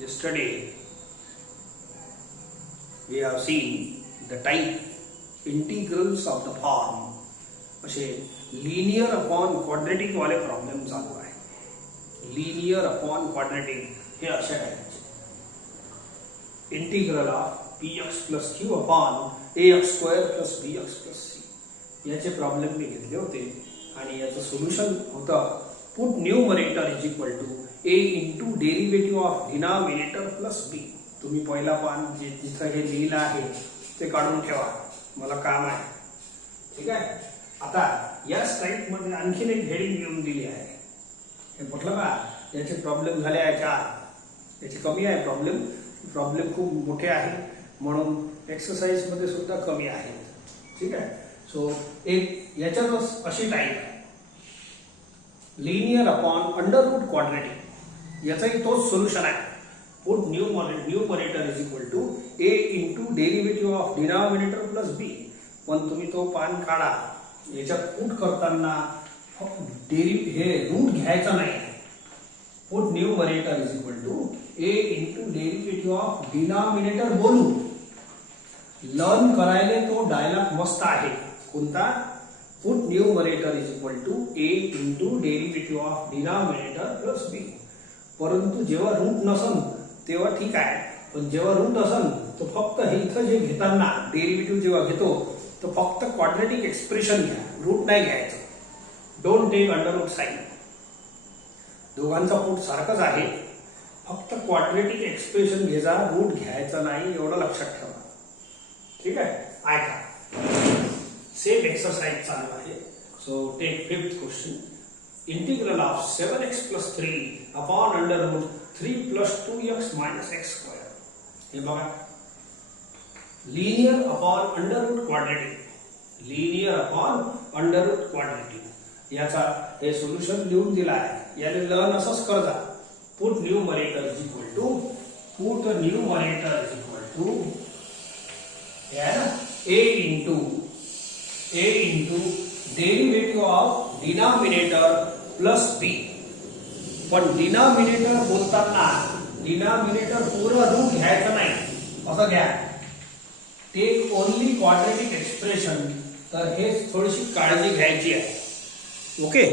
Yesterday we have seen the type integrals of the form असे linear upon quadratic वाले problem चालू आहे. linear upon quadratic हे अशा टाइपचे integral of px plus q upon ax square plus bx plus c याचे problem मी घेतले होते आणि याचं सोल्युशन होतं put numerator is equal to a into derivative of denominator plus b. तुम्ही पहिला पान जे जिथं हे लिहिलं आहे ते काढून ठेवा, मला काम आहे. ठीक आहे. आता या स्लाइड मध्ये आणखीन एक हेडिंग घेऊन दिली आहे. हे म्हटलं का याचे प्रॉब्लेम झाले आहे का, याची कमी आहे प्रॉब्लेम खूप मोठे आहे म्हणून एक्सरसाइज मध्ये सुद्धा कमी आहे. ठीक आहे. सो एक याच्यातच अशी टाइप आहे linear upon under root quadratic. याचाही तोच सोल्युशन आहे. Put numerator is equal to a into derivative of denominator plus b. पण तुम्ही तो पान काढा, याच्यात पुट करताना हे रूट घ्यायचा नाही. Put numerator is equal to a into derivative of denominator बोलू. लर्न करायला तो डायलॉग मस्त आहे. कोणता? Put numerator is equal to a into derivative of denominator plus b. परंतु जेव्हा रूट नसन तेव्हा ठीक आहे, पण जेव्हा रूट असन तर फक्त हे इथं जे घेताना डेरिव्हेटिव्ह जेव्हा घेतो तर फक्त क्वाड्रेटिक एक्सप्रेशन घ्या, रूट नाही घ्यायचं. Don't take under root sign. दोघांचा पुट सारखंच आहे, फक्त क्वाड्रेटिक एक्सप्रेशन घ्यायचा, रूट घ्यायचा नाही, एवढं लक्षात ठेवा. ठीक आहे. ऐका, सेम एक्सरसाइज चालू आहे. So take fifth question. Integral of 7x plus 3 upon under root 3 plus 2x minus x square. हे बघा, linear upon under root quadratic. linear upon under root quadratic. याचा हे सोल्युशन लिहून दिला आहे. याने लर्न असंच करता. Put numerator is equal to a into derivative of denominator plus b. पण डिनॉमिनेटर बोलताना डिनॉमिनेटर पूर्ण रूट घ्यायचं नाही, असं घ्या. Take only quadratic expression. तर हे थोडीशी काळजी घ्यायची आहे. ओके.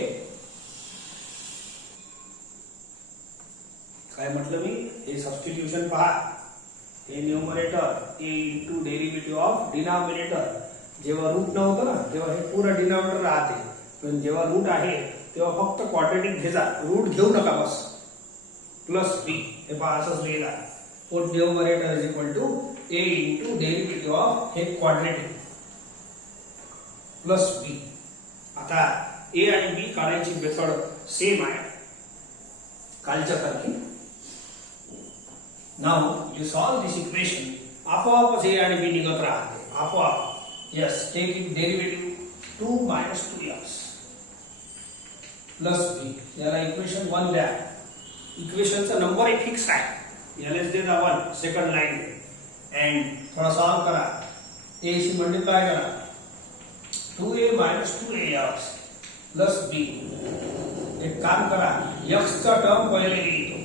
काय म्हटलं मी? हे सबस्टिट्यूशन पहा. हे numerator a into derivative of denominator. जेव्हा रूट नव्हतं ना तेव्हा हे पूर्ण डिनॉमिनेटर राहते, पण जेव्हा रूट आहे तेव्हा फक्त क्वाड्रेटिक घ्यायचा, रूट घेऊ नका बस. Plus b. हे पहा असंच लिहिलं. Put numerator is equal to a into derivative of हे क्वाड्रेटिक प्लस b. आता a आणि b काढायची मेथड सेम आहे कालच्या सारखी. Now you solve this equation. आपोआपच a आणि b निघत राहते आपोआप. Yes, take in derivative 2 minus 2x plus b. याला इक्वेशन 1 द्या. इक्वेशनचा नंबर एक फिक्स आहे, यालाच देता 1 सेकंड लाइन एंड थोड़ा सॉल्व करा. a से मल्टीप्लाई करा. 2a minus 2ax plus b. एक काम करा, x चा टर्म पहिले लिहितो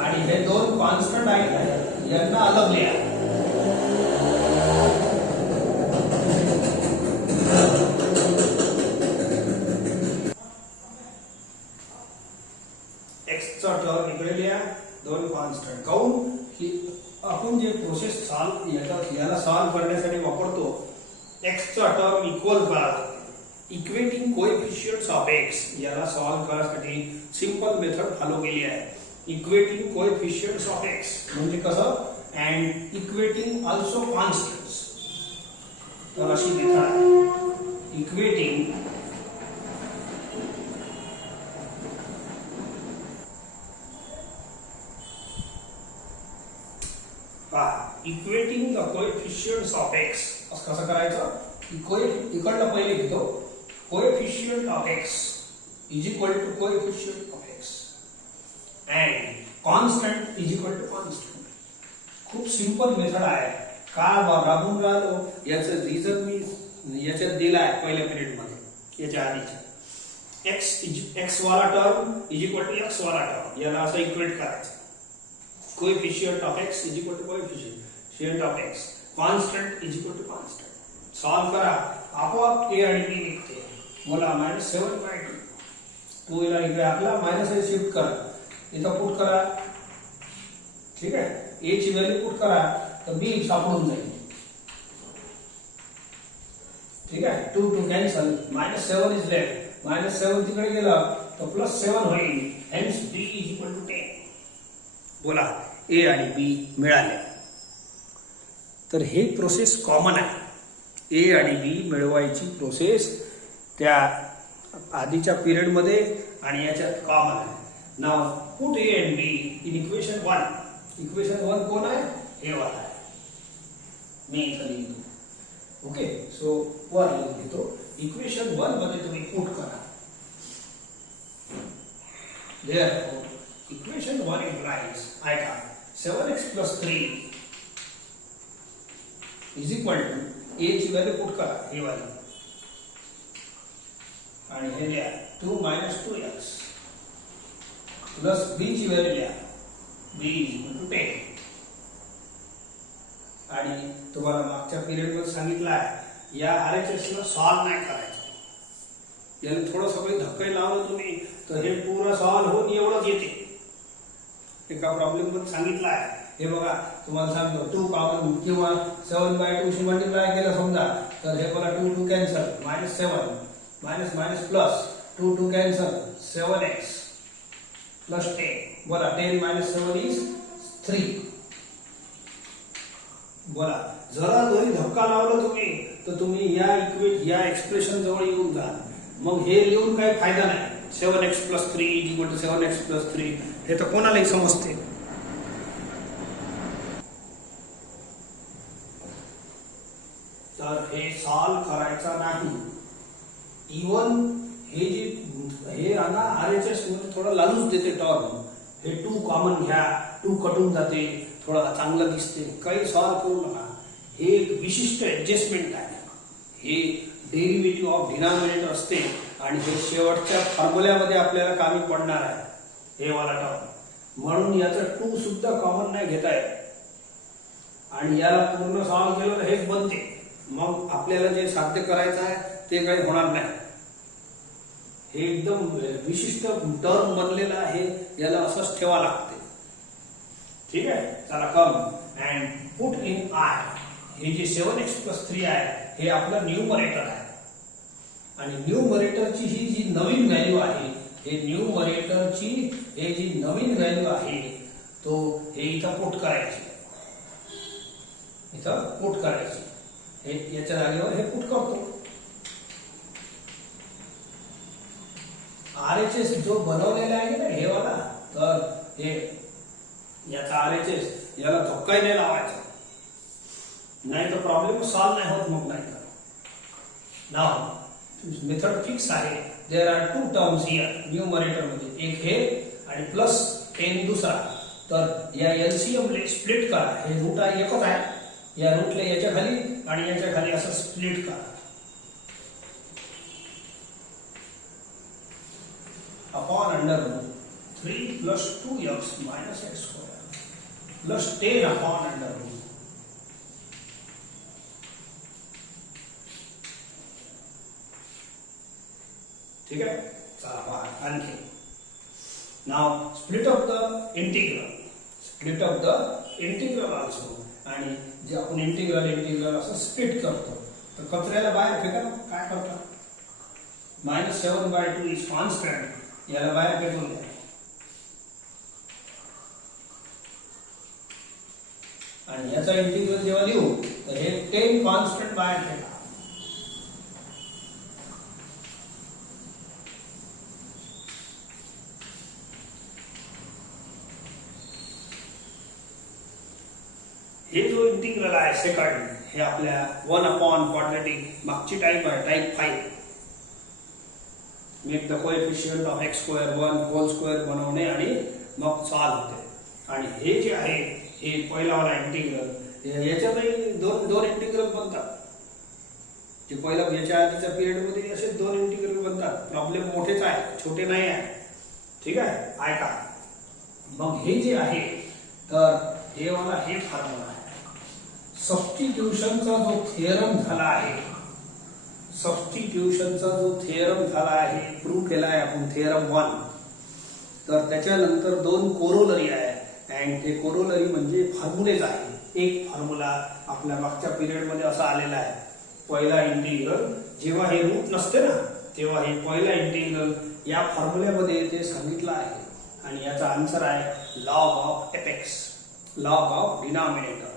आणि हे दोन कॉन्स्टंट आहेत यांना अलग लिहा. टर्म इकडे लिहा, दोन कॉन्स्टंट. काऊन की आपण जे प्रोसेस याला सॉल्व करण्यासाठी वापरतो, x चा टर्म इक्वल करा. इक्वेटिंग कोएफिशियंट्स ऑफ x याला सॉल्व करण्यासाठी सिंपल मेथड फॉलो केली आहे. इक्वेटिंग कोएफिशियंट्स ऑफ x म्हणजे कसं, अँड इक्वेटिंग ऑल्सो कॉन्स्टंट्स. तर अशी मेथड आहे. Equating equating the coefficients of x. कसं करायचं? इकडलं पहिले घेतो. Coefficient of x is equal to coefficient of x and constant is equal to constant. खूप सिंपल मेथड आहे. का राबून राहिलो याचं रिझन मी याच्यात दिलं आहे पहिल्या पिरियड मध्ये, याच्या आधीच्या. एक्स वाला term is equal to x वाला टर्म, याला असं इक्वेट करायचं. Coefficient of x is equal to coefficient of x, constant is equal to constant. Solve करा, आपोआप ए आणि बी निघते. बोला -7/2. तो याला इकडे आपला मायनस आहे शिफ्ट करा, इथं पुट करा. ठीक आहे, ए ची व्हॅल्यू पुट करा तर बी सापडून जाईल. ठीक आहे, 2 टू कॅन्सल, -7 इज लेफ्ट. -7 तिकडे गेलं तर +7 होईल. Hence b is equal to 10. बोला ए आणि बी मिळाले. तर हे प्रोसेस कॉमन आहे. ए आणि बी मिळवायची प्रोसेस त्या आधीच्या पिरियड मध्ये आणि याच्यात कॉमन आहे. Now put A and B in equation 1. Equation 1 कोण आहे? हे वाला आहे. मी इथं लिहितो. ओके, सो वर लिहून घेतो. इक्वेशन 1 मध्ये तुम्ही पुट करा. Therefore, equation 1 implies ऐका 7x plus 3 is equal to a ची व्हॅल्यू पुट करा, हे वाली, आणि हे लिहा 2 minus 2x प्लस b ची व्हॅल्यू लिहा, b is equal to 10. आणि तुम्हाला मागच्या पिरियड मध्ये सांगितलं आहे या RHS ला सॉल्व नाही करायचं. याला थोडं सगळे धक्के लावलं तुम्ही तर हे पूर्ण सॉल्व होऊन एवढंच येते. एका प्रॉब्लेम मध्ये सांगितलं आहे. हे बघा, तुम्हाला सांगतो 2 कॉमन किंवा 7/2 शी मल्टिप्लाय केलं समजा तर हे बघा 2 2 cancel, -7 minus minus plus 2 2 cancel, 7x plus 10. बोला 10 - 7 इज 3. बोला जरा जरी धक्का लावला तुम्ही तर तुम्ही या एक्सप्रेशन जवळ येऊन जा. मग हे लिहून काही फायदा नाही. 7x plus 3 is equal to 7x plus 3 हे तर कोणालाही समजते. तर हे सॉल्व करायचा नाही. इवन हे राना RHS मध्ये थोडं लालूच देते टर्म. हे 2 कॉमन घ्या, 2 कटून जाते, थोडं चांगलं दिसते. काही सॉल्व करू नका. हे एक विशिष्ट ऍडजस्टमेंट आहे. हे डेरिव्हेटिव्ह ऑफ डिनॉमिनेटर असते आणि हे शेवटच्या फॉर्म्युल्यामध्ये आपल्याला कामी पडणार आहे. हे वाला टर्म म्हणून याचं 2 सुद्धा कॉमन नाही घेता येत. आणि याला पूर्ण सॉल्व केलं तर हेच बनते. मग आपल्याला जे साध्य करायचं आहे ते काही होणार नाही. हे एकदम विशिष्ट टर्म बनलेलं आहे, याला असंच ठेवा लागते. ठीक आहे, चला come and put in I. हे जे 7x plus 3 आहे हे आपलं न्यूमरेटर आहे. आणि न्यूमरेटरची ही जी नवीन व्हॅल्यू आहे, हे न्यूमरेटरची हे जी नवीन व्हॅल्यू आहे तो हे इथं पुट करायची. इथं पुट करायची. हे याच्या जागेवर हे पुट करतो. RHS जो बनवलेला आहे ना हे वाला, तर हे याचा RHS याला धक्का नाही लावायचा, नाही तर प्रॉब्लेम सॉल्व नाही होत. मग नाही तर नाव मेथड फिक्स आहे. There are 2 terms here numerator मध्ये, एक हे आणि प्लस 10 दुसरा. तर या LCM ले स्प्लिट करा. हे रूट आहे एकच आहे, या रूटला याच्या खाली आणि याच्या खाली असं स्प्लिट करा. Upon under root 3 plus 2x minus x square plus 10 upon under root. ठीक आहे, चला पहा आणखी. Now split of the integral. Split of the integral also. आणि जे आपण इंटिग्रल असं स्प्लिट करतो तर कचऱ्याला बाहेर फेका. काय करतो? -7/2 इज कॉन्स्टंट. याला बाहेर फेकून द्या. आणि याचा इंटिग्रल जेव्हा लिहू तर हे 10 कॉन्स्टंट बाहेर फेका. हे जो इंटिग्रल आहे सेकंड, हे आपल्या 1 क्वाड्रेटिक मागची टाइप आहे, type 5. Make the coefficient of x square 1 whole square बनवणे आणि मग सॉल्व होते. आणि हे जे आहे हे पहिला वाला इंटिग्रल, याच्यातही दोन इंटिग्रल बनतात. जे पहिला याच्या आधीच्या पिरियड मध्ये असे 2 इंटिग्रल बनतात. प्रॉब्लेम मोठेच आहे, छोटे नाही आहे. ठीक आहे, ऐका. मग हे जे आहे तर हे वाला हे फॉर्म्युला आहे. सबस्टिट्यूशनचा जो थिअरम झाला आहे, सबस्टिट्यूशनचा जो थिअरम झाला आहे, प्रूव्ह केला आहे आपण थिअरम 1. तर त्याच्यानंतर 2 कोरोलरी आहे. अँड ते कोरोलरी म्हणजे फॉर्म्युलेज आहे. एक फॉर्म्युला आपल्या मागच्या पिरियड मध्ये असा आलेला आहे, पहिला इंटिग्रल. जेव्हा हे रूट नसते ना तेव्हा हे पहिला इंटिग्रल या फॉर्म्युल्यामध्ये ते सांगितलं आहे. आणि याचा आन्सर आहे log of apex, log of denominator.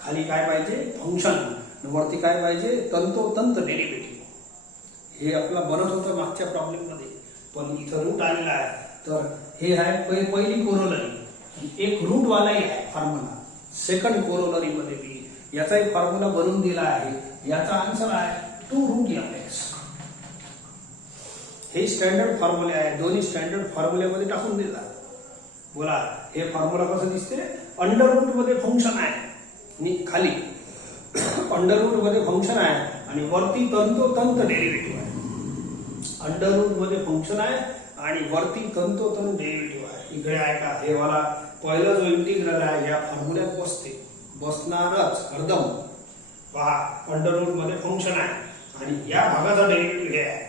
खाली काय पाहिजे, फंक्शन. वरती काय पाहिजे, तंतोतंत डेरिव्हेटिव्ह. हे आपला बनत होतं मागच्या प्रॉब्लेम मध्ये, पण इथं रूट आलेला आहे. तर हे आहे पहिली कोरोलरी. एक रूट वालाही आहे फॉर्म्युला. सेकंड कोरोलरी मध्ये बी याचाही फॉर्म्युला बनवून दिला आहे. याचा आन्सर आहे 2 रूट एपेक्स. हे स्टँडर्ड फॉर्म्युले आहे, दोन्ही स्टँडर्ड फॉर्म्युल्यामध्ये टाकून दिला. बोला हे फॉर्म्युला कसं दिसते, अंडर रूट मध्ये फंक्शन आहे आणि खाली अंडर रूट मध्ये फंक्शन आहे आणि वरती तंतोतंत डेरिव्हेटिव्ह आहे. अंडर रूट मध्ये फंक्शन आहे आणि वरती तंतोतंत डेरिव्हेटिव्ह आहे. इकडे आहे का, हे वाला पहिला जो इंटिग्रल आहे या फॉर्म्युल्यात बसणारच हरदम. पहा, अंडर रूट मध्ये फंक्शन आहे आणि या भागाचा डेरिव्हेटिव्ह हे आहे.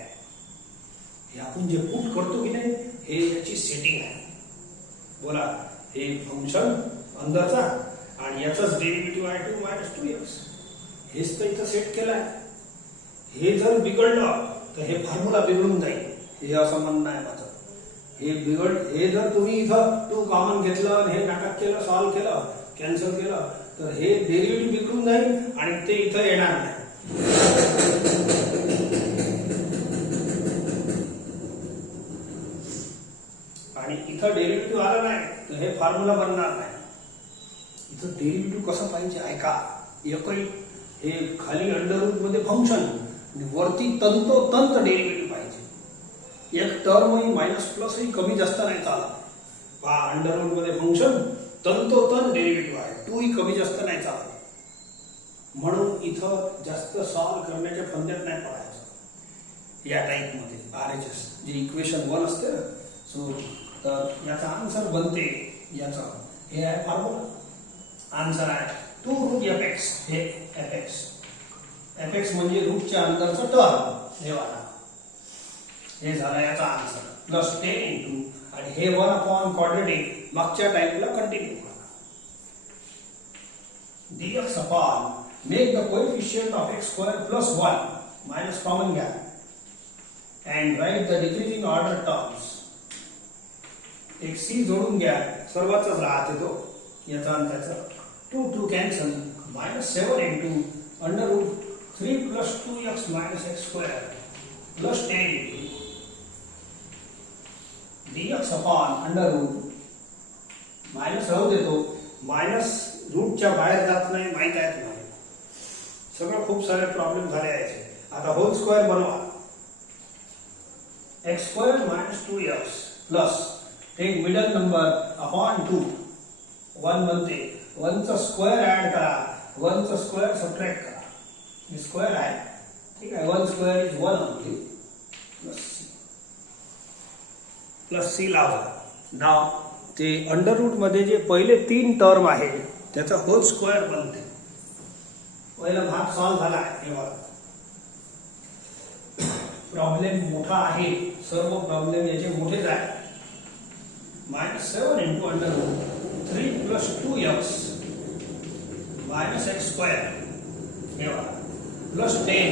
हे आपण जे पुट करतो की नाही, हे याची सेटिंग आहे. बोला, हे फंक्शन अंदरचा आणि याचाच डेरिव्हेटिव्ह आहे 2 - 2x. हेच तर इथं सेट केलं आहे. हे जर बिघडलं तर हे फॉर्म्युला बिघडून जाईल. हे असं म्हणणं आहे माझं. हे जर तुम्ही इथं 2 कॉमन घेतलं आणि हे नाटक केलं, सॉल्व्ह केलं, कॅन्सल केलं, तर हे डेरिव्हेटिव्ह बिघडून जाईल आणि ते इथं येणार नाही. आणि इथं डेरिव्हेटिव्ह आला नाही तर हे फॉर्म्युला बनणार नाही. इथं डेरिव्हेटिव्ह कसं पाहिजे ऐका. एकही हे खाली अंडर रूट मध्ये फंक्शन आणि वरती तंतोतंत डेरिव्हेटिव्ह पाहिजे. एक टर्मही मायनस प्लसही कमी जास्त नाही चालत. पहा, अंडर रूट मध्ये फंक्शन तंतोतंत डेरिव्हेटिव्ह आहे, 2 ही कमी जास्त नाही चालत. म्हणून इथं जास्त सॉल्व्ह करण्याच्या फंद्यात नाही पडायचं. या टाईप मध्ये RHS जे इक्वेशन 1 असते ना, सो तर याचा आन्सर बनते याचा. हे आहे फॉर्म्युला. आन्सर आहे 2 रूट एपेक्स. हे एपेक्स म्हणजे रूटच्या अंदरचं टर्म हे वाला. हे झाला याचा आन्सर. प्लस 10 इंटू आणि हे 1 क्वाड्रेटिक मागच्या टाइपला कंटिन्यू करा. dx upon make the coefficient of x square plus 1 minus common घ्या and write the decreasing order terms. एक c जोडून घ्या, सर्वातच राहते तो. याचा आणि त्याचा 2 cancel. -7 into under root 3 plus 2x minus x square plus 10 into dx upon under root minus राहू देतो. मायनस रूटच्या बाहेर जात नाही, माहित आहे तुम्हाला. सगळं खूप सारे प्रॉब्लेम झाले आहेत. आता होल स्क्वेअर बनवा. x square minus 2x plus take middle number upon 2. 1 बनते. 1 चा स्क्वेअर ऍड करा, 1 चा स्क्वेअर सबट्रॅक्ट करा. हे स्क्वेअर आहे, ठीक आहे. 1 square is 1 only. Plus c लावा. नाव ते अंडर रूट मध्ये जे पहिले 3 टर्म आहे त्याचा होल स्क्वेअर बनते. पहिला भाग सॉल्व्ह झाला आहे. तेव्हा प्रॉब्लेम मोठा आहे, सर्व प्रॉब्लेम याचे मोठेच आहे. -7 into under root 3 plus 2x minus x square हे वाला प्लस 10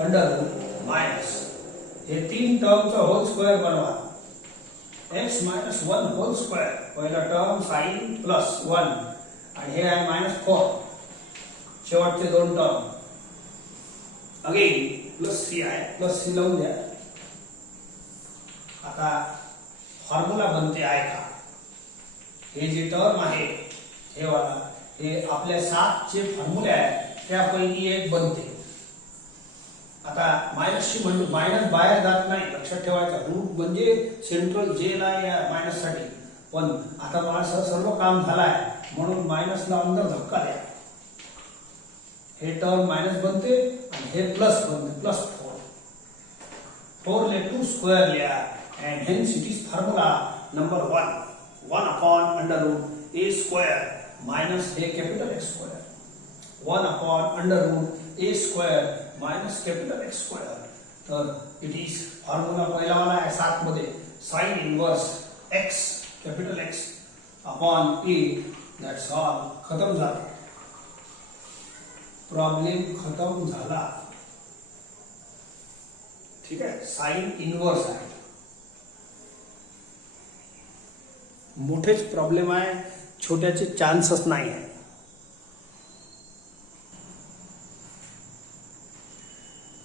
अंडर रूट माइनस हे 3 टर्मचा होल स्क्वेअर बनवा. x माइनस 1 होल स्क्वेअर पहिला टर्म साइन प्लस 1 आणि हे आहे -4. शेवटचे 2 टर्म अगेन प्लस c आहे. प्लस c लावून द्या. आता फॉर्म्युला बनते आहे का. हे जे टर्म आहे हे वाला हे आपल्या 7 चे फॉर्म्युले आहे त्यापैकी एक बनते. आता मायनसची म्हणजे मायनस बाहेर जात नाही, लक्षात ठेवायचं. रूट म्हणजे सेंट्रल जेल आहे या मायनस साठी. पण आता माझं सर्व काम झालं आहे म्हणून मायनसला अंदर धक्का द्या. हे टर्म मायनस बनते आणि हे प्लस बनते, +4. 4 ले 2 स्क्वेअर लिहा and hence it is formula number 1 upon under root a square minus a capital X square. 1 upon under root a square minus capital X square. तर it is formula पहिला वाला आहे 7 मध्ये sin inverse x capital X upon a. That's all. खत्म झाला, problem खत्म झाला. ठीक आहे, साइन इनवर्स आहे. मोठेच प्रॉब्लेम आहे, छोट्याचे चान्सच नाही आहे.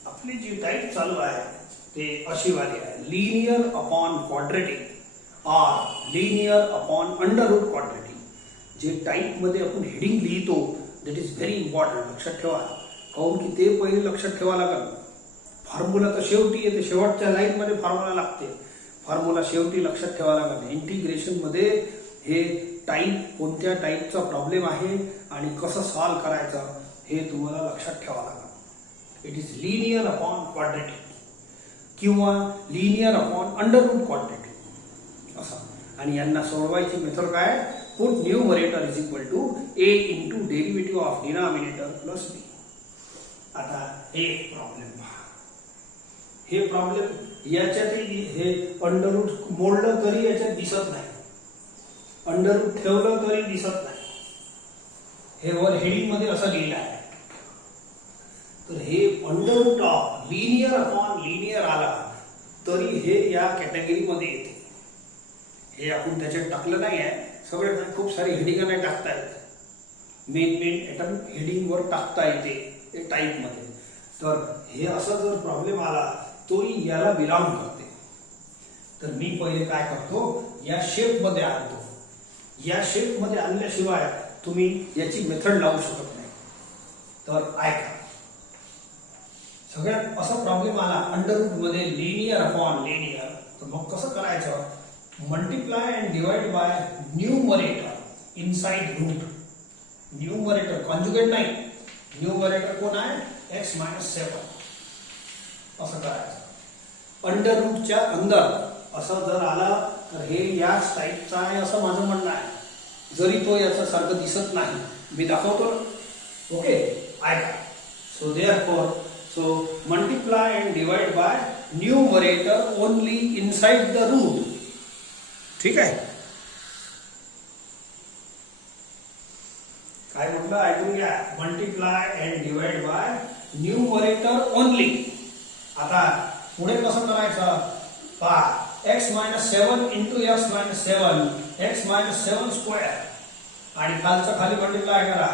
आपली जी टाईप चालू आहे ते अशी वाली आहे, लिनियर अपॉन क्वाड्रेटिक और linear upon under root quadratic. जे टाईप मध्ये आपण हेडिंग लिहितो दॅट इज व्हेरी इम्पॉर्टंट. लक्षात ठेवा, काऊन की ते पहिले लक्षात ठेवा लागेल. फॉर्म्युला तर शेवटी येते, शेवटच्या लाईन मध्ये फॉर्म्युला लागते. फॉर्म्युला शेवटी लक्षात ठेवा लागेल. इंटिग्रेशन मध्ये हे टाईप, कोणत्या टाईपचा प्रॉब्लेम आहे आणि कसं सॉल्व्ह करायचं हे तुम्हाला लक्षात ठेवा लागेल. It is linear upon quadratic किंवा linear upon under root quadratic असं. आणि यांना सोडवायची मेथड काय, put numerator is equal to a into derivative of denominator plus b. आता हे प्रॉब्लेम पहा. हे प्रॉब्लेम याच्यातही हे अंडर रूट मोडलं तरी याच्यात दिसत नाही, अंडर रूट ठेवलं तरी दिसत नाही. हे वर हेडिंग मध्ये असं लिहिलं आहे. तर हे under root of linear upon linear आला तरी हे या कॅटेगरी मध्ये येते. हे आपण त्याच्यात टाकलं नाही आहे. सगळे खूप सारी हेडिंग नाही टाकता येत. मेन हेडिंग वर टाकता येते टाईप मध्ये. तर हे असं जर प्रॉब्लेम आला तोही याला बिलॉंग करते. तर मी पहिले काय करतो, या शेप मध्ये आणतो. या शेप मध्ये आणल्याशिवाय तुम्ही याची मेथड लावू शकत नाही. तर ऐका, सगळ्यात असा प्रॉब्लेम आला अंडर रूट मध्ये लिनियर अपॉन लिनियर, तर मग कसं करायचं, multiply and divide by numerator inside root. Numerator conjugate नाही, न्यूमरेटर कोण आहे, x - 7 असं करायचं. अंडर रूटच्या अंदर असं जर आला तर हे याच टाईपचा आहे असं माझं म्हणणं आहे. जरी तो याच्या सारखं दिसत नाही, मी दाखवतो. ओके, ऐका. So therefore multiply and divide by numerator only inside the root. ठीक आहे, काय म्हटलं ऐकून घ्या. Multiply and divide by numerator only. आता पुढे कसं करायचं पहा, x - 7 into x - 7 x - 7 square आणि खालचं खाली मल्टीप्लाय करा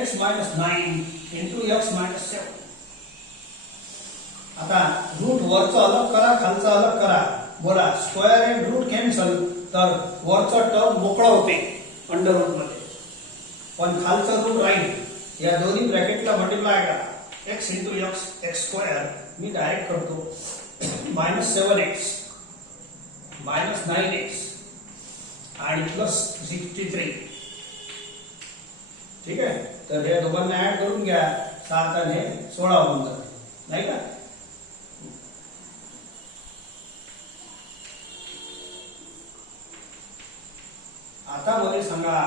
x - 9 इंटू x - 7. आता रूट वरचं अलग करा, खालचं अलग करा. बोला, स्क्वेअर अँड रूट कॅन्सल, तर वरचा टर्म मोकळा होते अंडर रूट मध्ये, पण खालचं रूट राहील. या दोन्ही ब्रॅकेटला मल्टीप्लाय करा. x इंटू x स्क्वेअर मी डायरेक्ट करतो, -7x -9x आणि +63. ठीक आहे, तर हे दोघांना ऍड करून घ्या. 7 आणि 16 होऊन जाते, नाही का. आता मला सांगा,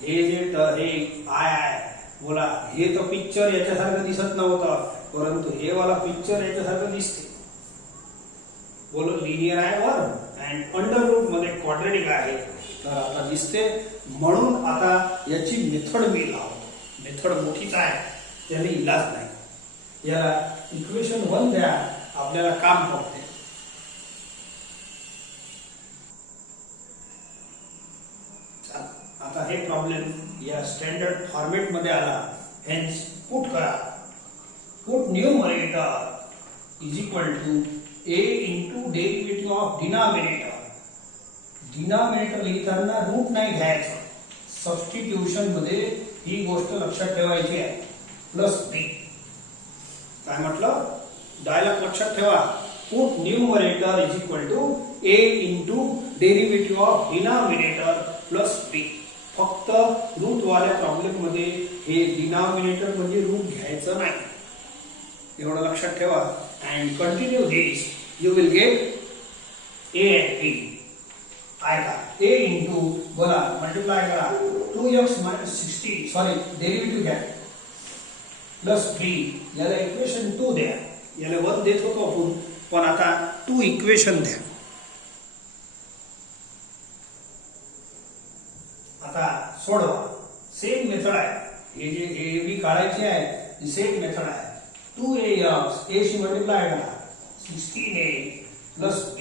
हे जे हे आय आहे, बोला, हे तर पिक्चर याच्यासारखं दिसत नव्हतं, परंतु हे वाला पिक्चर याच्यासारखं दिसते. बोलो, लिनियर आहे वर अँड अंडर रूट मध्ये क्वाड्रेटिक आहे, तर आता दिसते. म्हणून आता याची मेथड मी लावतो. मेथड मोठीच आहे, त्याने इलाज नाही. याला इक्वेशन 1 द्या, आपल्याला काम पडते. आता हे प्रॉब्लेम या स्टँडर्ड फॉर्मेट मध्ये आला. हेन्स पुट करा, put numerator is equal to a into derivative of denominator. Denominator लिहिताना रूट नाही घ्यायचं. सबस्टिट्यूशन मध्ये ही गोष्ट लक्षात ठेवायची आहे. Plus b. काय म्हटलं, डायलॉग लक्षात ठेवा. Put numerator is equal to a into derivative of denominator plus b. फक्त रूट वाल्या प्रॉब्लेम मध्ये हे डिनॉमिनेटर म्हणजे रूट घ्यायचं नाही, एवढं लक्षात ठेवा. And continue this, you will get A and B. ऐका, ए इंटू बोला मल्टिप्लाय करा 2x मायनस 60, सॉरी डेरिव्हेटिव्ह घ्या, प्लस बी, याला इक्वेशन 2 द्या. याला 1 देत होतो आपण, पण आता 2 इक्वेशन द्या. आता सोडवा, सेम मेथड आहे. हे जे ए बी काढायचे आहे ही सेम मेथड आहे. 2ax, a शी मल्टिप्लाय करा 16a प्लस b.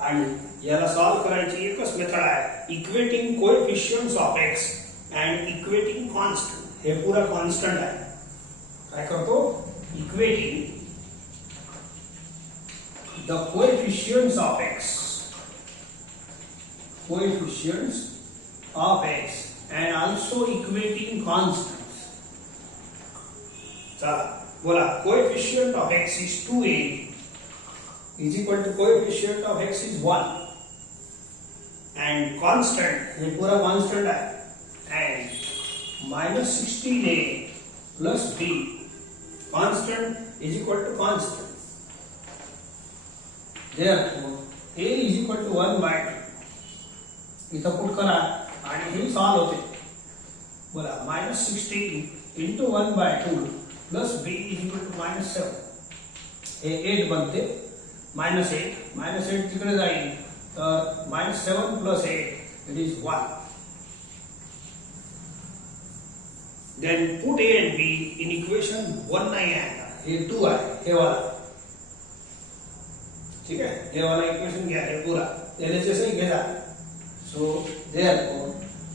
आणि याला सॉल्व करायची एकच मेथड आहे, equating coefficients of x and equating constant. हे पुरा कॉन्स्टंट आहे. काय करतो, equating the coefficients of x, coefficients of x and also equating constants. चला बोला, coefficient of x is 2a is equal to coefficient of x is 1 and constant, ये पूरा constant है, and minus 16a plus b, constant is equal to constant. Therefore a is equal to 1 by 2. इथं put करा आणि हे solve होते. बोला minus 16 into 1 by 2 plus b is equal to minus 7. हे 8 बनते, मायनस 8 तिकडे जाईल तर minus 7 plus 8 it is 1. Then put a and b in equation 1 नाही आहे, हे 2 आहे, हे वाला. ठीक है, ये वाला इक्वेशन क्या है पूरा, यानी जैसे ही घेजा. So therefore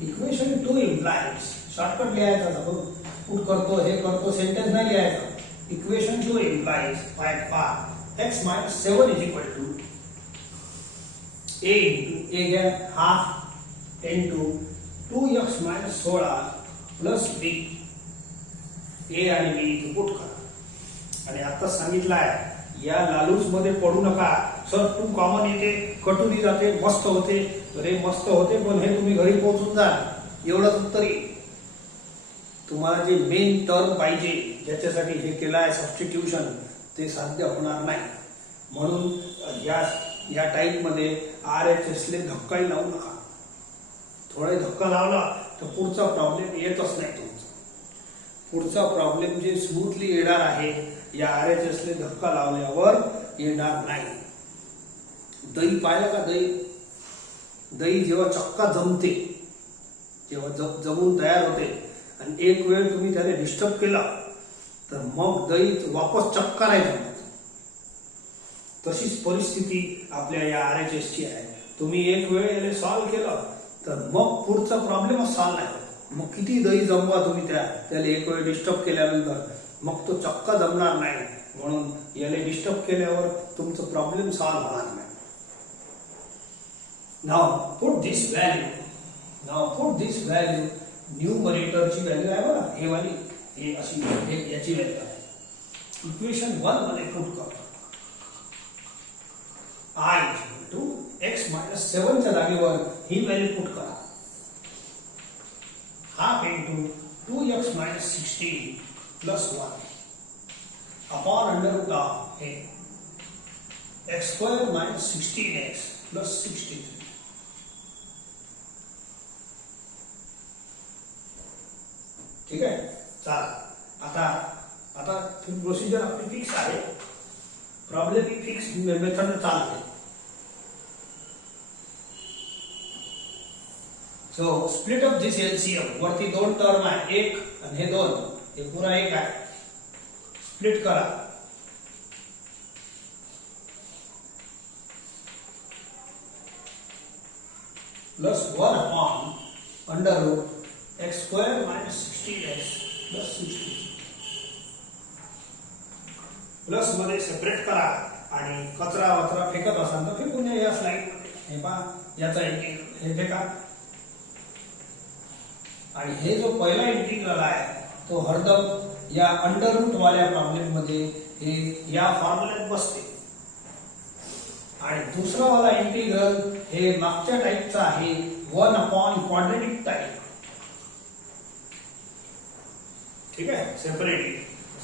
equation 2 implies, shortcut लिहायचा था, पुट करतो, हे करतो, सेंटेन्स नाही लिहायचा. Equation 2 implies by far x minus 7 is equal to a into a Gaya half into 2x minus 16 plus b. a आणि b इथे पुट करा. आणि आता सांगितलं आहे, या लालूच मध्ये पडू नका. सर 2 कॉमन येते, कटुरी जाते, मस्त होते, अरे मस्त होते, पण हे तुम्ही घरी पोहोचून जा. एवढंच उत्तर येईल. तुम्हाला जे मेन टर्म पाहिजे ज्याच्यासाठी हे केलं आहे सबस्टिट्यूशन, ते साध्य होणार नाही. म्हणून या टाइप मध्ये RHS ले धक्काही लावू नका. थोडा धक्का लावला तर पुढचा प्रॉब्लेम येतच नाही. तुमचा पुढचा प्रॉब्लेम जे स्मूथली येणार आहे या RHS ले धक्का लावल्यावर येणार नाही. दही पाहिलं का, दही जेव्हा चक्का जमते, जेव्हा जमून तयार होते आणि एक वेळ तुम्ही त्याला डिस्टर्ब केला तर मग दही वापस चक्का नाही जमत. तशीच परिस्थिती आपल्या या RHS ची आहे. तुम्ही एक वेळ याला सॉल्व्ह केलं तर मग पुढचा प्रॉब्लेमच सॉल्व्ह नाही होत. मग किती दही जमवा तुम्ही त्याला एक वेळ डिस्टर्ब केल्यानंतर, मग तो चक्का जमणार नाही. म्हणून याला डिस्टर्ब केल्यावर तुमचा प्रॉब्लेम सॉल्व्ह होणार नाही. Now put this value, numerator ची व्हॅल्यू आहे बघा, हे वाली, हे अशी याची व्हॅल्यू आहे. इक्वेशन 1 मध्ये पुट करा. I equal to x minus 7 च्या जागेवर ही व्हॅल्यू पुट करा. Half into 2x minus 16 plus 1 upon under root of हे x square minus 16x plus 63. ठीक आहे, चला आता प्रोसिजर आपली फिक्स आहे. प्रॉब्लेम ही फिक्स मेथड चालते. So split up this LCM. वरती 2 टर्म आहे, 1 आणि हे 2, हे पुरा 1 आहे. स्प्लिट करा. Plus 1 upon under root x square minus 16x plus 60. Plus मध्ये सेपरेट करा आणि कचरा वचरा फेकत असाल तर फेकून या स्लाइड मध्ये. हे पहा, याचा इंटिग्रल हे फेका. आणि हे जो पहिला इंटिग्रल आहे तो हरदम या अंडर रूट वाल्या प्रॉब्लेम मध्ये हे या फॉर्म्युल्यात बसते. आणि दुसरा वाला इंटिग्रल हे मागच्या टाईपचं आहे 1/, क्वाड्रेटिक टाईप. ठीक आहे, सेपरेटली.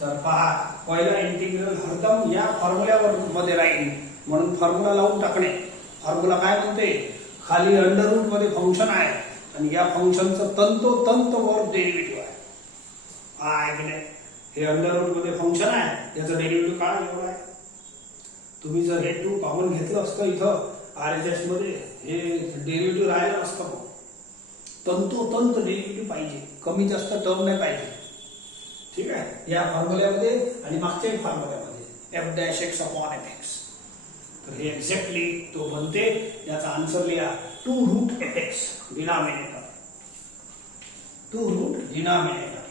तर पहा, पहिला इंटिग्रल हरदम या फॉर्म्युल्यावर मध्ये राहील, म्हणून फॉर्म्युला लावून टाकणे. फॉर्म्युला काय म्हणते, खाली अंडर रूट मध्ये फंक्शन आहे आणि या फंक्शनचं तंतोतंत वर डेरिव्हेटिव्ह आहे. हा आहे की नाही, हे अंडर रूट मध्ये फंक्शन आहे, याचं डेरिव्हेटिव्ह काय एवढं आहे. तुम्ही जर हे 2 कॉमन घेतलं असतं इथं RHS मध्ये, हे डेरिव्हेटिव्ह राहिलं असतं. पण तंतोतंत डेरिव्हेटिव्ह पाहिजे, कमी जास्त टर्म नाही पाहिजे. ठीक आहे, या फॉर्म्युल्यामध्ये आणि मागच्या फॉर्म्युल्यामध्ये f'(x/fx). तर हे एक्झॅक्टली तो बनते. याचा आन्सर लिहा 2√fx denominator. 2√ denominator.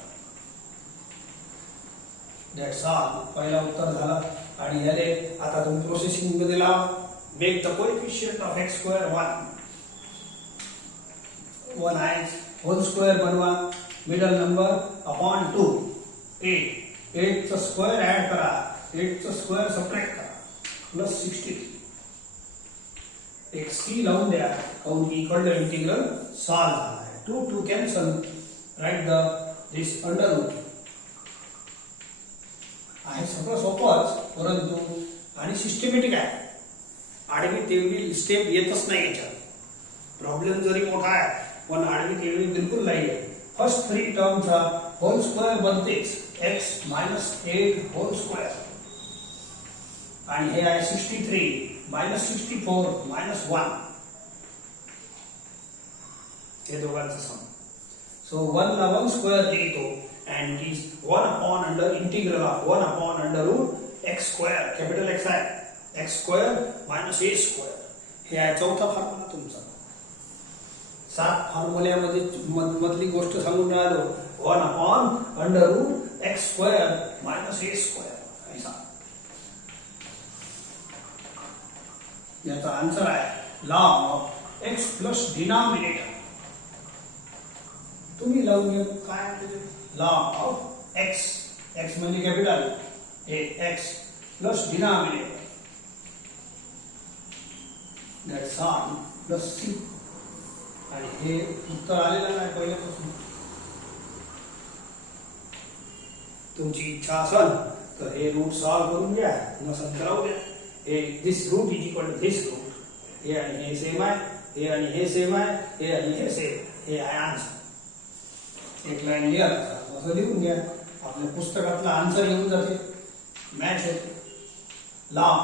That's all. पहिला उत्तर झाला. आणि याले आता तुम्ही प्रोसेसिंग मध्ये लावा. Make the coefficient of x² 1 आहे, होल स्क्वेअर बनवा, मिडल नंबर अपॉन 2. 8 चा स्क्वेअर ऍड करा, 8 चा स्क्वेअर सबट्रॅक्ट करा, प्लस 63. एक सी लावून द्या, काऊन की इकडलं इंटिग्रल सॉल्व झाला आहे. 2 कॅन्सल, राईट दिस अंडर रूट आहे. सगळं सोपंच, परंतु आणि सिस्टमॅटिक आहे. आडवी तेवढी स्टेप येतच नाही याच्यात. प्रॉब्लेम जरी मोठा आहे पण आडवी तेवढी बिलकुल नाही आहे. फर्स्ट 3 टर्मचा होल स्क्वेअर बनतेच, x-8 होल स्क्वेअर. आणि हे आहे 63 -64 -1, हे दोघांचं सम. सो 1 ला 1 स्क्वेअर लिहितो and it is 1 under integral of 1 under root x square, capital X आहे, x square minus a square. हे आहे चौथा फॉर्म्युला तुमचा. 7 फॉर्म्युल्यामध्ये मधली गोष्ट सांगून राहिलो, 1 under root x square minus a square. ऐसा याचा आन्सर आहे log of x plus denominator. तुम्ही लावून घ्या काय आहे, log of x, x म्हणजे capital x plus denominator, that's all, plus c. आणि हे उत्तर आलेलं नाही पहिल्यापासून. तुमची इच्छा असेल तर हे रूट सॉल्व करून घ्या, नसेल तर राहू द्या. हे this root is equal to this root, हे आणि हे सेम आहे, हे आणि हे सेम आहे, हे आणि हे सेम, हे आहे आन्सर. एक लाईन लिहा, असं लिहून घ्या, आपल्या पुस्तकातला आन्सर येऊन जाते, मॅच होते. log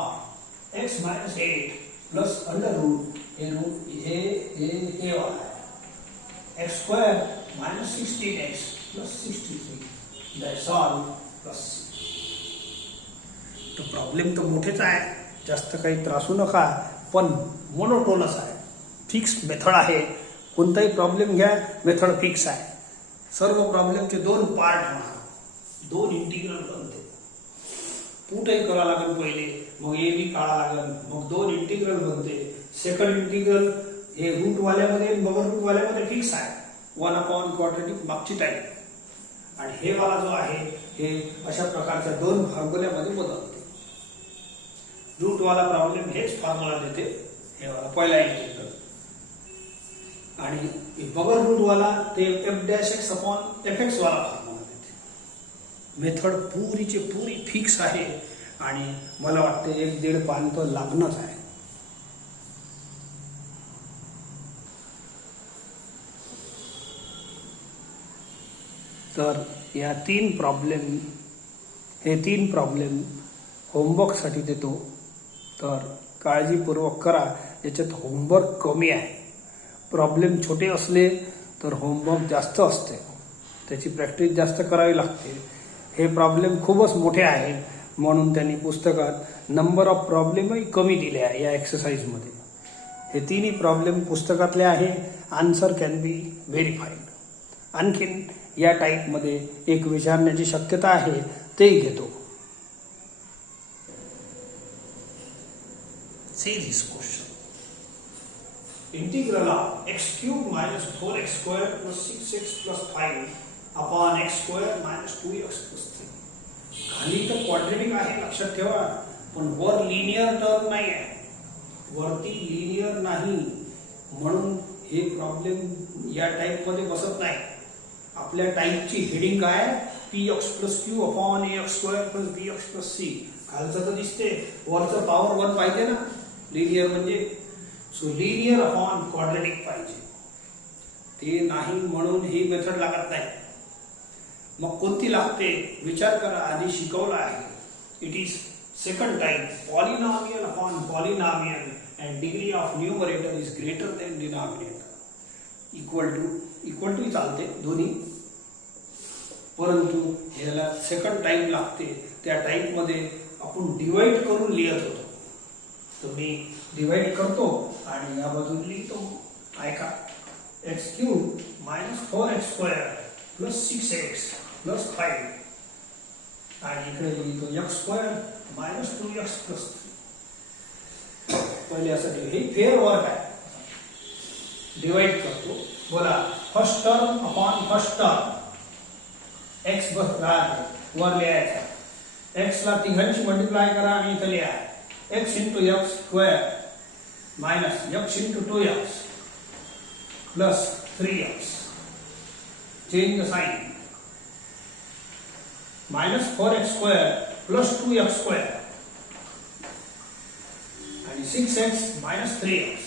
x - 8 plus under root, हे रूट हे वाला आहे, x square - 16x plus 63, that's all, plus. तो प्रॉब्लेम तर मोठेच आहे, जास्त काही त्रासू नका, पण मोनोटोनस आहे, फिक्स मेथड आहे. कोणताही प्रॉब्लेम घ्या, मेथड फिक्स आहे. सर्व प्रॉब्लेमचे 2 पार्ट होणार, 2 इंटिग्रल बनते. पुटही करावं लागेल पहिले, मग ए बी काढा लागेल, मग 2 इंटिग्रल बनते. सेकंड इंटिग्रल हे रूट वाल्यामध्ये बगर रूट वाल्यामध्ये फिक्स आहे, 1 क्वाड्रेटिक मागची टाईप. आणि हे वाला जो आहे हे अशा प्रकारच्या 2 फॉर्म्युल्यामध्ये बदलते. रूट वाला प्रॉब्लेम हेच फॉर्म्युला देते, हे वाला पहिला इंटिग्रल. आणि बगर रूट वाला ते f'(x/fx) वाला फॉर्म्युला देते. मेथड पुरीचे पुरी फिक्स आहे आणि मला वाटते 1-1.5 पान तर लागणच आहे. तर या 3 प्रॉब्लेम, हे 3 प्रॉब्लेम होमवर्कसाठी देतो, तर काळजीपूर्वक करा. याच्यात होमवर्क कमी आहे. प्रॉब्लेम छोटे असले तर होमवर्क जास्त असते, त्याची प्रॅक्टिस जास्त करावी लागते. हे प्रॉब्लेम खूपच मोठे आहेत, म्हणून त्यांनी पुस्तकात नंबर ऑफ प्रॉब्लेमही कमी दिले आहे या एक्सरसाइजमध्ये. हे 3ही प्रॉब्लेम पुस्तकातले आहे. Answer can be verified. आणखीन या टाईपमध्ये एक विचारण्याची शक्यता आहे, तेही घेतो. See this question. Integral of x³ - 4x² + 6x + 5 upon x² - 2x + 3. खाली तर क्वाड्रेटिक आहे, लक्षात ठेवा, पण वर लिनियर टर्म नाही आहे. वरती लिनियर नाही, म्हणून हे प्रॉब्लेम या टाइप मध्ये बसत नाही. आपल्या टाइपची हेडिंग काय, P x plus Q upon A x square plus B x plus C. खालचं तर दिसते, वरचं पॉवर 1 पाहिजे ना, लिनियर म्हणजे. सो लिनियर अपॉन क्वाड्रेटिक पाहिजे, ते नाही म्हणून ही मेथड लागत नाही. मग कोणती लागते विचार करा, आधी शिकवलं आहे. It is second type, polynomial upon polynomial and degree of numerator is greater than denominator. Equal to चालते दोन्ही, परंतु ह्याला सेकंड टाइप लागते. त्या टाइप मध्ये आपण डिवाइड करून लिहित होतो, तर मी डिवाइड करतो आणि या बाजूला लिहितो. ऐका, x cube minus 4x square plus 6x plus 5 आणि इकडे लिहितो x square minus 2x plus 3. पहिले असं हे फेअर वर्क आहे. डिवाइड करतो, बोला first term upon first term. X बस राहते वर लिहायचा, एक्स ला तिघांची मल्टिप्लाय करा आणि इथं लिहा x into x square minus x into 2x plus 3x. Change the sign, minus 4x square plus 2x square आणि 6x मायनस 3x.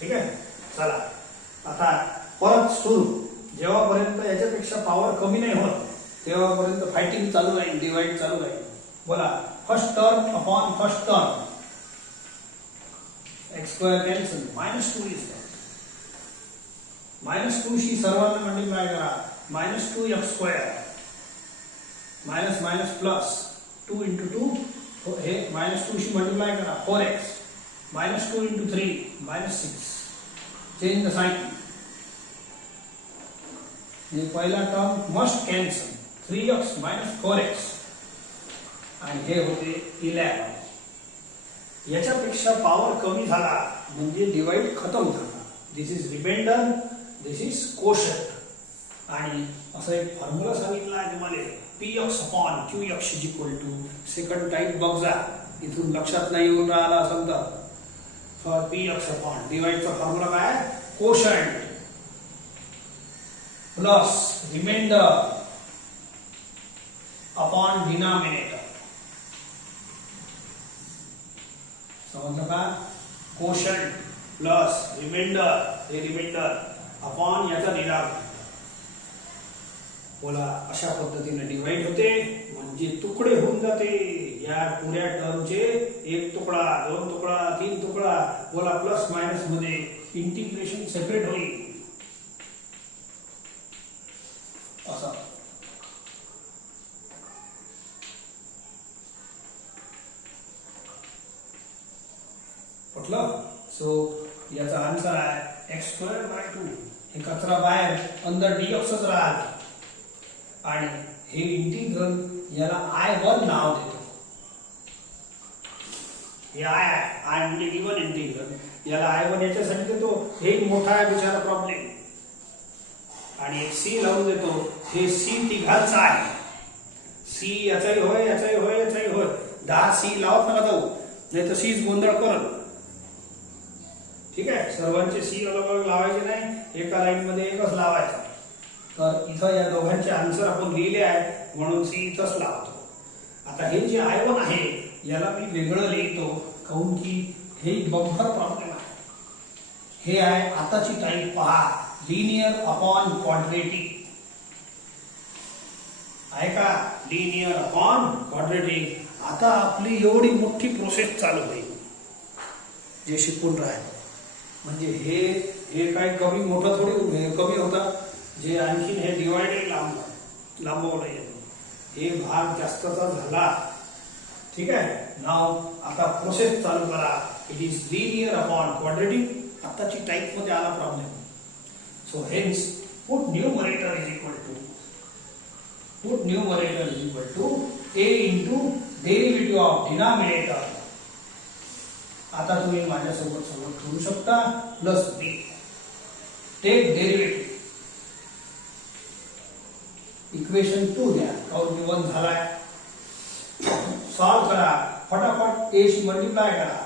ठीक आहे, चला आता परत सुरू. जेव्हापर्यंत याच्यापेक्षा पॉवर कमी नाही होत तेव्हापर्यंत फायटिंग चालू राहील, डिवाइड चालू राहील. बोला first term upon first term, x square cancel, minus 2 is minus 2 शी सर्वांना मल्टिप्लाय करा, minus 2x square minus minus plus 2 into 2 हे मायनस 2 शी मल्टिप्लाय करा 4x minus 2 into 3 minus 6. Change the sign, हे पहिला term must cancel, 3x minus 4x आणि हे होते 11. याच्यापेक्षा पॉवर कमी झाला म्हणजे डिवाइड खतम झाला. This is remainder, this is quotient. आणि असं एक फॉर्म्युला सांगितला आहे तुम्हाला, px upon qx is equal to second type बघा, इथून लक्षात नाही येऊन राहिला असेल तर. फॉर px upon डिवाइडचा फॉर्म्युला काय, quotient plus remainder upon denominator. समजलं का, कोशंट प्लस रिमाइंडर, हे रिमाइंडर अपॉन याचा डिनॉमिनेटर. बोला अशा पद्धतीने डिवाइड होते म्हणजे तुकडे होऊन जाते. या पुऱ्या टर्मचे एक तुकडा, 2 तुकडा, 3 तुकडा. बोला प्लस मायनस मध्ये इंटिग्रेशन सेपरेट होईल असं. पटलं. सो याचा आन्सर आहे एक्स स्क्वेअर बाय 2. हे कचरा बाहेर, अंदर डीएक्सच राहते आणि हे इंटिग्रल याला I1 नाव देतो. हे आय म्हणजे गिवन इंटिग्रल, याला I1 याच्यासाठी देतो. हे मोठा आहे बिचारा प्रॉब्लेम आणि एक सी लावून देतो. हे सी तिघांचा आहे. सी याचाही होय, याचाही होय, याचाही होय. 10 सी लावत नका जाऊ, नाही तर सीच गोंधळ करल. ठीक आहे, सर्वांचे सी अलग अलग लावायचे नाही, एका लाईन मध्ये एकच लावायचा. तर इथं या दोघांचे आन्सर आपण लिहिले आहेत म्हणून सी इथंच लावतो. आता हे जे I1 आहे याला मी वेगळं लिहितो, काऊन की हे बंपर प्रॉब्लेम आहे. हे आहे आताची टाइप पहा, लिनियर अपॉन क्वाड्रेटिक. आहे का, लिनियर अपॉन क्वाड्रेटिक. आता आपली एवढी मोठी प्रोसेस चालू होईल जे शिकून राहील. म्हणजे हे काय कमी मोठं थोडी कमी होतं, जे आणखीन हे डिवाइड लांबवलं आहे. हे भाग जास्तचा झाला. ठीक आहे, नाव आता प्रोसेस चालू करा. It is linear upon quadratic. आताची टाइप मध्ये आला problem. So hence put numerator is equal to a into derivative of denominator. आता तुम्ही माझ्यासोबत सोबत करू शकता, plus b. Take derivative, equation 2 द्या, और 1 झालाय. सॉल्व करा फटाफट, a शी मल्टिप्लाय करा.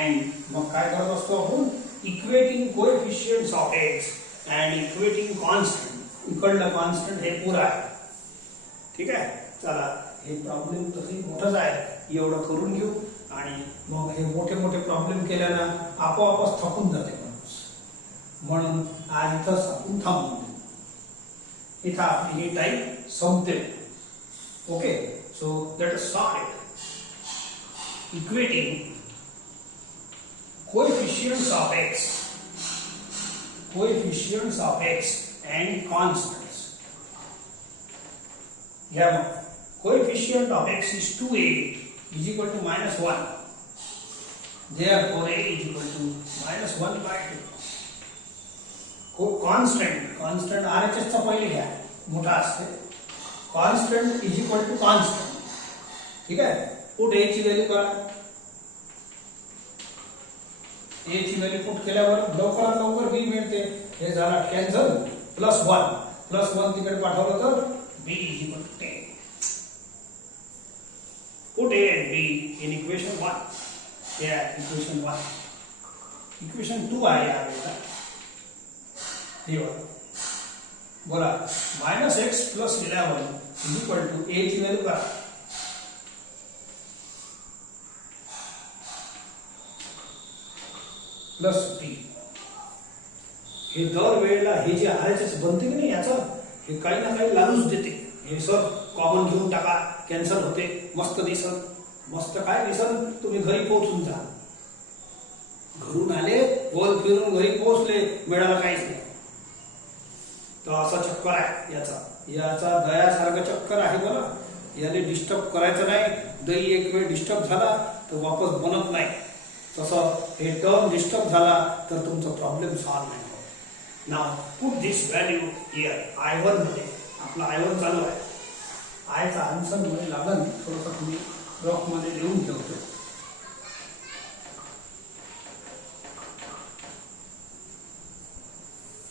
अँड मग काय करत असतो आपण equating coefficients of x and equating constant. इकडलं कॉन्स्टंट हे पुरा आहे. ठीक आहे. चला हे प्रॉब्लेम तसंही मोठंच आहे, एवढं करून घेऊ आणि मग हे मोठे मोठे प्रॉब्लेम केल्यानं आपोआपच थकून जाते माणूस. म्हणून आज इथंच आपण थांबून देऊ. इथं आपली ही टाईप संपते. Okay. So let us solve it. Equating coefficients of x and constants. घ्या मग. Coefficient of x is 2a is equal to -1. Therefore a is equal to -1/2. Constant RHS चा पहिले घ्या, मोठा असते. Constant is equal to constant. ठीक आहे. Put a ची व्हॅल्यू करा. a ची व्हॅल्यू पुट केल्यावर लवकरात लवकर b मिळते. हे झाला कॅन्सल. +1 तिकडे पाठवलं तर b is equal to 10. Put a and b in equation 1. Yeah, equation 1. Equation 2 आहे यावेळेला. हे बघा. बोला -x + 11 is equal to a ची व्हॅल्यू करा. +b. हे दर वेळेला हे जे RHS बनते की नाही याचं हे काही ना काही लागूच देते. हे सर कॉमन घेऊन टाका, कॅन्सल होते. मस्त काय दिसत तुम्ही घरी पोहोचून जा. घरून आले, गोल फिरून घरी पोहोचले, मिळालं काहीच नाही. तर असा चक्कर आहे याचा दयासारखं चक्कर आहे. बघा याने डिस्टर्ब करायचं नाही. दही एक वेळ डिस्टर्ब झाला तर वापस बनत नाही. तसं हे टर्म डिस्टर्ब झाला तर तुमचा प्रॉब्लेम सॉल्व नाही होत. Now put this value here I1 मध्ये. आपला I1 चालू आहे. आयचा आन्सर मध्ये लागल थोडंसं तुम्ही रॉक मध्ये लिहून ठेवतो.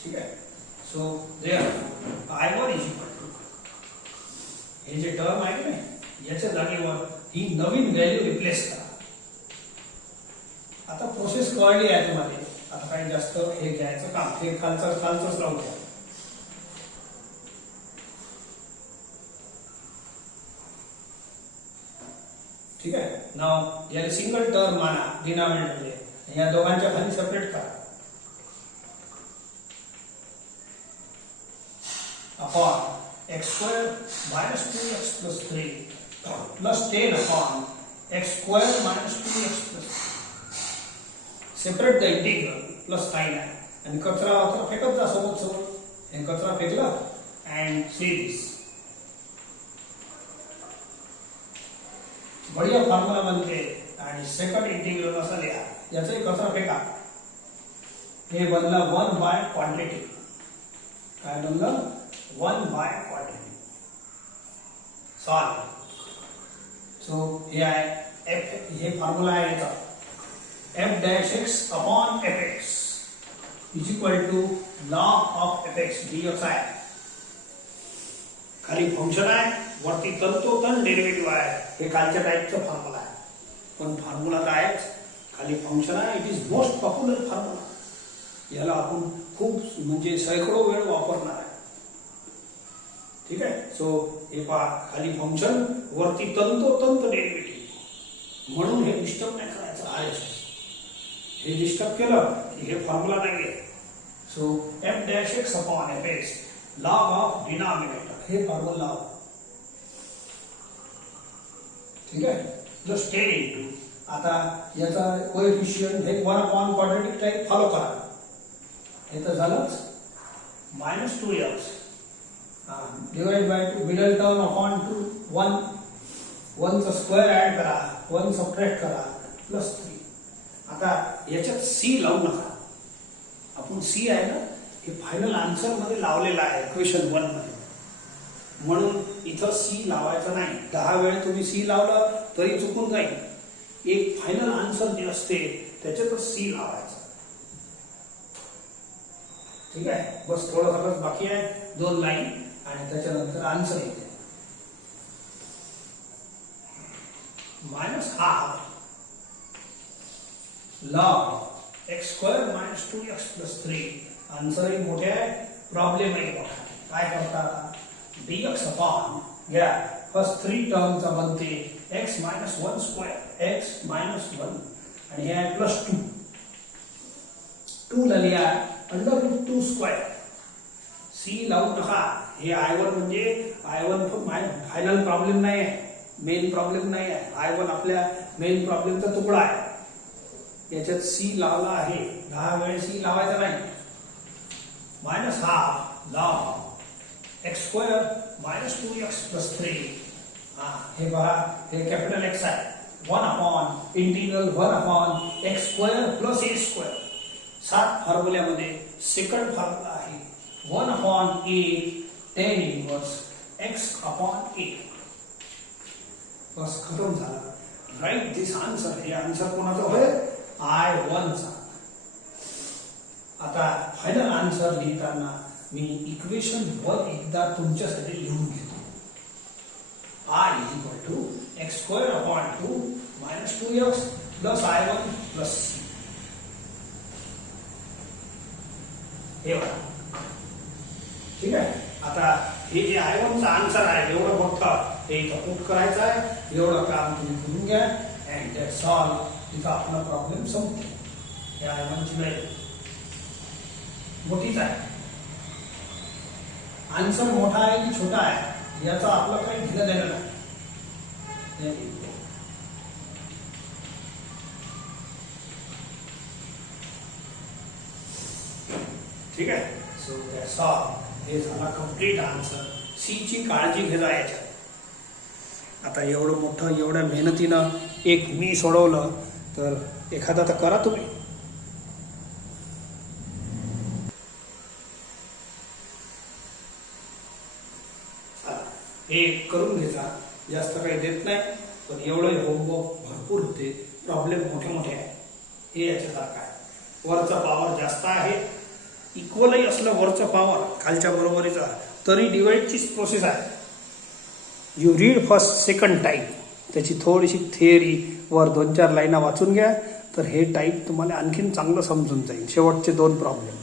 ठीक आहे. So there I1 is equal to हे जे टर्म आहे की नाही याच्या जागेवर ही नवीन व्हॅल्यू रिप्लेस करा. आता प्रोसेस कळली आहे तुम्हाला. आता काही जास्त हे घ्यायचं काम हे खालचंच राहू द्या. ठीक आहे. नाव याला सिंगल टर्म माना डिनॉमिनेटर मध्ये. या दोघांच्या खाली सेपरेट करा. Upon x² - 2x + 3 + 10 upon x² - 2x + 3. Separate the integral plus sign आहे आणि कचरा फेकत जा सोबत. हे कचरा फेकला अँड सी दिस. बढिया फॉर्म्युला बनते. आणि सेकंड इंटिग्रल असा लिहा. याचाही कचरा फेका. हे बनलं 1/क्वांटिटी. काय बनलं 1/क्वांटिटी. सॉल्व. सो हे आहे f. हे फॉर्म्युला आहे याचा f'(x) upon fx is equal to log of fx dx आहे. खाली फंक्शन आहे, वरती तंतोतंत डेरिव्हेटिव्ह आहे. हे खालच्या टाईपचं फॉर्म्युला आहे. पण फॉर्म्युला तर आहेच, खाली फंक्शन आहे. It is most popular formula. याला आपण खूप म्हणजे सैकडो वेळ वापरणार आहे. ठीक आहे. सो हे पहा खाली फंक्शन वरती तंतोतंत डेरिव्हेटिव्ह. म्हणून हे डिस्टर्ब नाही करायचं आहे. हे डिस्टर्ब केलं की हे फॉर्म्युला नाही आहे. So f'(x) upon fx log of denominator हे फॉर्म्युला लावा. ठीक आहे. जस्ट 10 into आता याचा कोएफिशियंट हे 1 क्वाड्रेटिक टाइप फॉलो करा. हे तर झालंच. -2x divide by 2 middle term upon 2 1 चा स्क्वेअर ऍड करा, 1 सबट्रॅक्ट करा +3. आता याच्यात c लावू नका. आपण c आहे ना हे फायनल आन्सर मध्ये लावलेला आहे इक्वेशन 1 मध्ये. म्हणून इथं c लावायचं नाही. 10 वेळ तुम्ही c लावलं तरी चुकून जाईल. एक फायनल आन्सर जे असते त्याच्यातच c लावायचं. ठीक आहे. बस थोडं बाकी आहे. 2 लाईन आणि त्याच्यानंतर आन्सर येते. -½ log x square minus 2x plus 3. Answer एक मोठे आहे, प्रॉब्लेम आहे मोठा. काय करता, dx अपॉन घ्या फर्स्ट 3 टर्मचा बनते x minus 1 square x minus 1 आणि हे आहे प्लस 2. 2 ला लिहा अंडर रूट 2 स्क्वेअर. सी लावू नका, हे I1 म्हणजे I1 फायनल प्रॉब्लेम नाही आहे, मेन प्रॉब्लेम नाही आहे. I1 आपल्या मेन प्रॉब्लेमचा तुकडा आहे. याच्यात सी लावला आहे, 10 वेळ सी लावायचा नाही. Minus half log x square minus 2x plus 3. हे बघा, हे कॅपिटल एक्स आहे. 1 upon integral 1 upon x square plus A square. 7 फॉर्म्युल्यामध्ये सेकंड फॉर्म्युला आहे 1 upon A tan inverse x upon A. बस खतम झाला. Write this answer. हे आन्सर कोणाचं होय, I1 चा. आता फायनल आन्सर लिहिताना मी इक्वेशन 1 एकदा तुमच्यासाठी लिहून घेतो. I is equal to x square upon 2 minus 2x plus I1 plus C. हे बघा, ठीक आहे. आता हे जे I1 चा आन्सर आहे एवढं मोठं, हे इथं पुट करायचं आहे. एवढं काम तुम्ही करून घ्या अँड दॅट्स ऑल. तिथं आपला प्रॉब्लेम संपतो. हे I1 ची व्हॅल्यू मोठीच आहे. आन्सर मोठा आहे की छोटा आहे याचा आपला काही घेणं देणं नाही. ठीक आहे. So that's all. हे झाला कम्प्लीट आन्सर. सी ची काळजी घ्या याच्यात. आता एवढं मोठं एवढ्या मेहनतीनं एक मी सोडवलं तर एखादा तर करा तुम्ही. हे करून घ्यायचा, जास्त काही देत नाही पण एवढं होमवर्क भरपूर होते. प्रॉब्लेम मोठे मोठे आहे. हे याच्यासारखं आहे. वरचा पॉवर जास्त आहे, इक्वलही असलं वरचा पॉवर खालच्या बरोबरीचा तरी डिवाइडचीच प्रोसेस आहे. You read first second type, त्याची थोडीशी थिअरी वर 2-4 लाईना वाचून घ्या तर हे टाईप तुम्हाला आणखीन चांगलं समजून जाईल. शेवटचे 2 प्रॉब्लेम